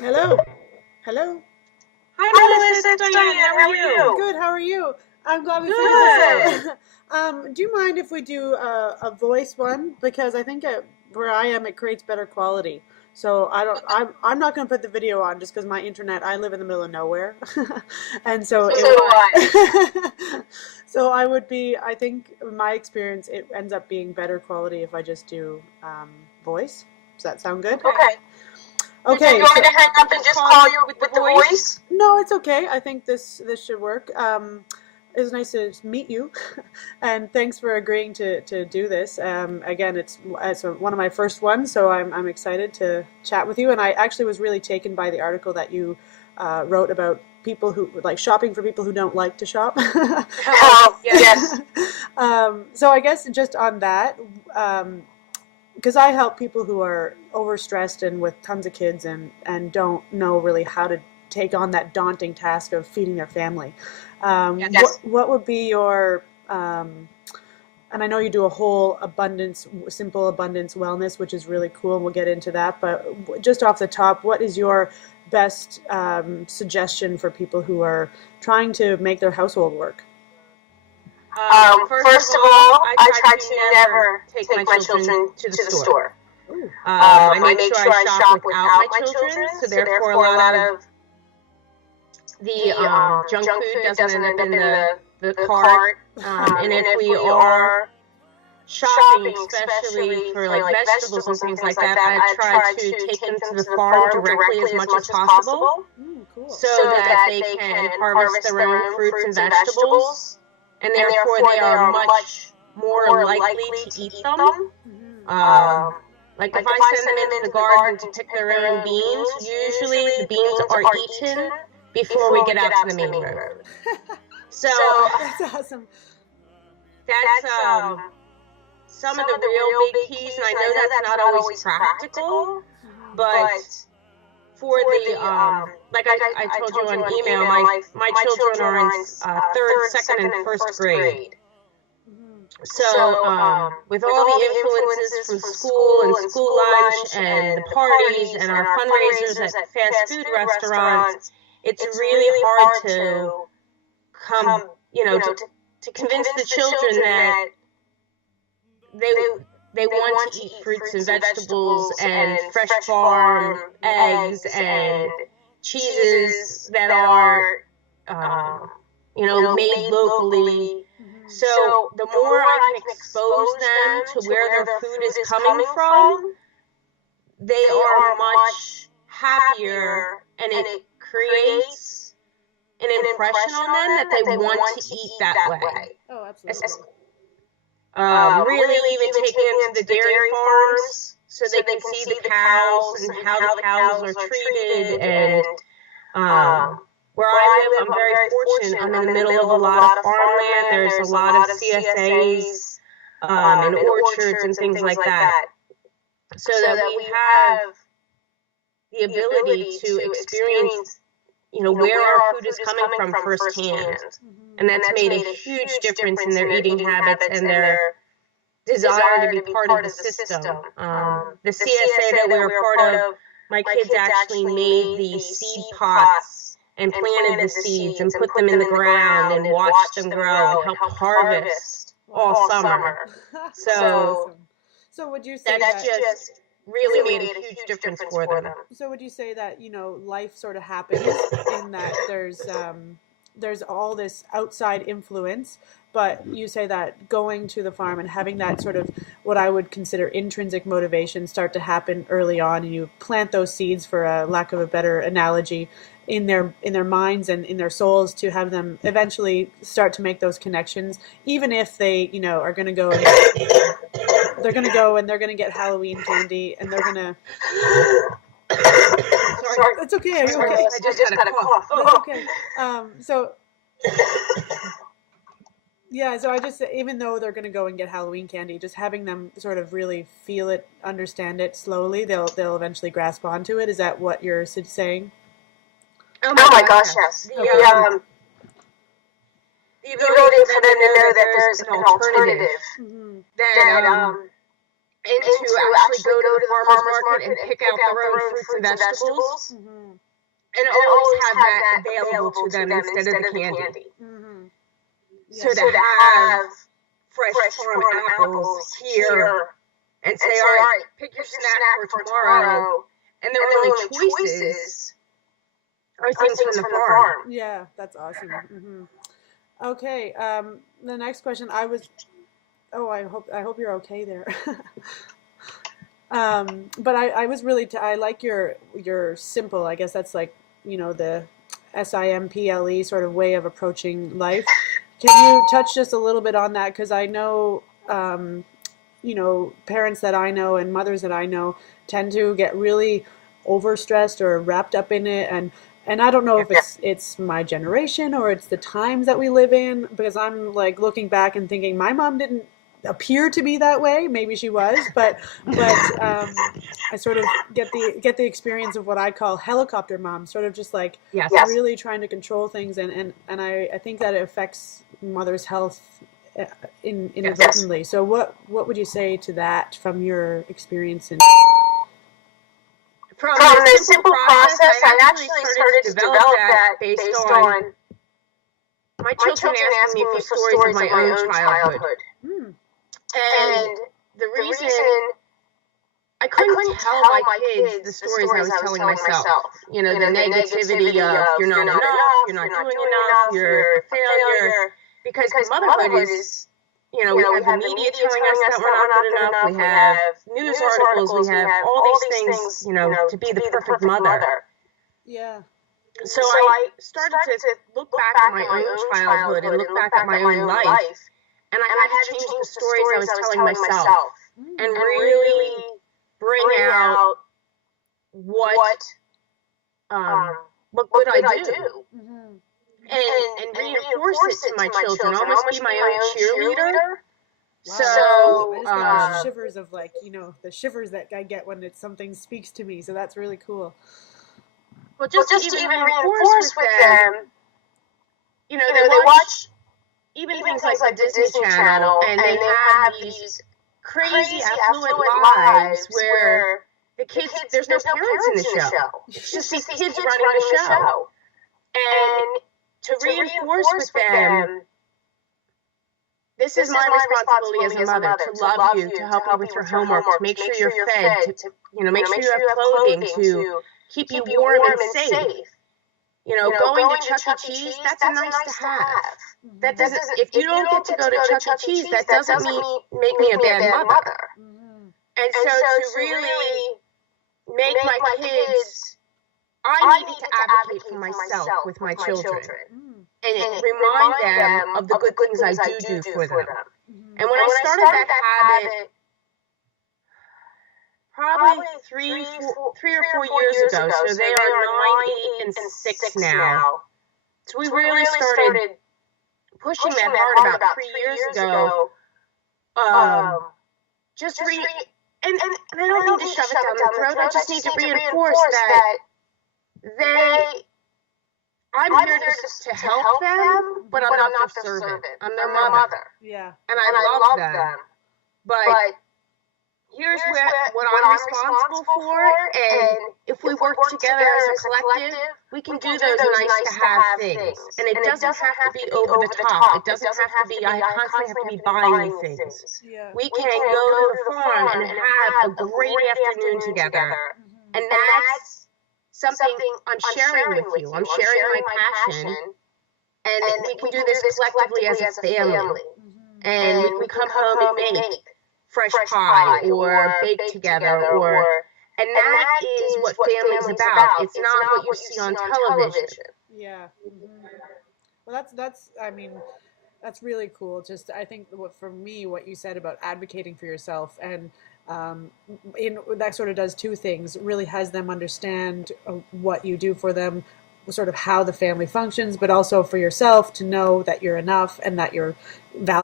Hello. Hello. Hi, Hi, Melissa. Melissa. It's It's Diane. Diane. How How are are you? you? Good. How are you? I'm glad we figured Good. this out. Do you mind if we do a voice one? Because I think where I am, it creates better quality. So I don't. I'm not going to put the video on just because my internet. I live in the middle of nowhere, and so So it. do I. So I would be. I think in my experience, it ends up being better quality if I just do voice. Does that sound good? Okay. Okay. Do you want me to hang up and just call you with the voice? No, it's okay. I think this should work. It was nice to meet you, and thanks for agreeing to do this. Again, it's one of my first ones, so I'm excited to chat with you. And I actually was really taken by the article that you wrote about people who like shopping for people who don't like to shop. Oh, yes. So I guess just on that, because I help people who are overstressed and with tons of kids and don't know really how to take on that daunting task of feeding their family. Yes. What would be your and I know you do a whole simple abundance wellness, which is really cool, and we'll get into that. But just off the top, what is your best suggestion for people who are trying to make their household work? First of all, I try to never take my children to the store. I make sure I shop without my children, so therefore a lot of the junk food doesn't end up in the cart. And if we are shopping, especially for like vegetables and things like that, I try to take them to the farm directly as much as possible, Cool. so that they can harvest their own fruits and vegetables, and therefore they are much more likely to eat them. Like if I send them into the garden to pick their own beans, usually the beans are eaten before we get out to the main road. So That's awesome. that's some of the real big keys, and I know that's not always practical, but for the like I told you on email, my children are in third, second, and first grade. So with all the influences from school and school lunch and the parties and our fundraisers at fast food restaurants, it's really hard to come, to convince the children that they want to eat fruits and vegetables and fresh farm eggs and cheeses that are, made locally. So the more I can expose them to where their food is coming from, they are much happier, and it creates an impression on them that they want to eat that way. Oh, absolutely. Really even taking them to the dairy farms so they can see the cows and how the cows are treated. And where I live, I'm very fortunate. I'm in the middle of a lot of farmland. There's a lot of CSAs and orchards and things like that, so that we have the ability to experience, where our food is coming from firsthand. And that's made a huge difference in their eating habits and their desire to be part of the system. The CSA that we were part of, my kids actually made the seed pots and planted the seeds and put them in the ground and watched them grow and helped harvest all summer. So So would you say that's just really made a huge difference for them. So would you say that life sort of happens in that there's all this outside influence, but you say that going to the farm and having that sort of what I would consider intrinsic motivation start to happen early on, and you plant those seeds, for a lack of a better analogy, in their minds and in their souls, to have them eventually start to make those connections, even if they are going to go and they're going to get Halloween candy, and they're going to. Sorry, it's okay. Are you okay? I just had a cough. That's okay. So yeah, so I just, even though they're going to go and get Halloween candy, just having them sort of really feel it, understand it slowly, they'll eventually grasp onto it. Is that what you're saying? Oh my gosh, yes. The ability for them to know that there's an alternative, that and to actually go to the farmer's market and pick out their own fruits and vegetables, and always have that available to them instead of the candy. So to have fresh farm apples here and say, all right, pick your snack for tomorrow, and their only choices are things from the farm. Yeah, that's awesome. Okay, the next question, I hope you're okay there. But I was really, I like your simple, I guess that's like, the SIMPLE sort of way of approaching life. Can you touch just a little bit on that? Because I know, parents that I know and mothers that I know tend to get really overstressed or wrapped up in it, and I don't know if it's my generation or it's the times that we live in, because I'm like looking back and thinking my mom didn't appear to be that way. Maybe she was, but I sort of get the experience of what I call helicopter mom, sort of just like really trying to control things, and I think that it affects mother's health inadvertently. So what would you say to that from your experience in? From the simple process, I actually started to develop that based on my children asking me for stories of my own childhood. And the reason I couldn't tell my kids the stories I was telling myself, the negativity of you're not enough, you're not doing enough, you're a failure, because motherhood is, we have the media telling us that we're not good enough, we have news articles, we have all these things, to be the perfect mother. Yeah. So I started to look back at my own childhood and look back at my own life, and I had to change the stories I was telling myself and really bring out what good I do. And reinforce it to my children, almost be my own cheerleader. Wow. So I just got the shivers of the shivers that I get when something speaks to me. So that's really cool. Well, just to even reinforce with them, they watch even things like the Disney Channel, and they have these crazy affluent lives where the kids, there's no parents in the show. It's just these kids running the show. And to reinforce with them, this is my responsibility as a mother, to love you, to help you with your homework, to make sure you're fed, to make sure you have clothing, to keep you warm and safe. Going to Chuck E. Cheese, that's a nice to have. That doesn't, if you don't get to go to Chuck E. Cheese, that doesn't make me a bad mother. And so to really make my kids, I needed to advocate for myself with my children. And remind them of the good things I do for them. And when I started that habit, probably three or 4 years ago, so they are 9, 8, and 6 now. So we really started pushing that hard about 3 years ago. And I don't need to shove it down their throat. I just need to reinforce that I'm here to help them, but I'm not their servant. I'm their mother. Yeah. And I love them. But here's what I'm responsible for, and if we work together as a collective, we can do those nice-to-have things. And it doesn't have to be over the top. It doesn't have to be, I constantly have to be buying things. Yeah. We can go to the farm and have a great afternoon together. And that's something I'm sharing with you. I'm sharing my passion, and we can do this collectively as a family. And we can come home and make fresh pie or bake together, and that is what family is about. It's not what you see on television. Yeah. Well, that's really cool. Just, I think for me, what you said about advocating for yourself, and that sort of does two things. Really has them understand what you do for them, sort of how the family functions, but also for yourself to know that you're enough and that you're valuable.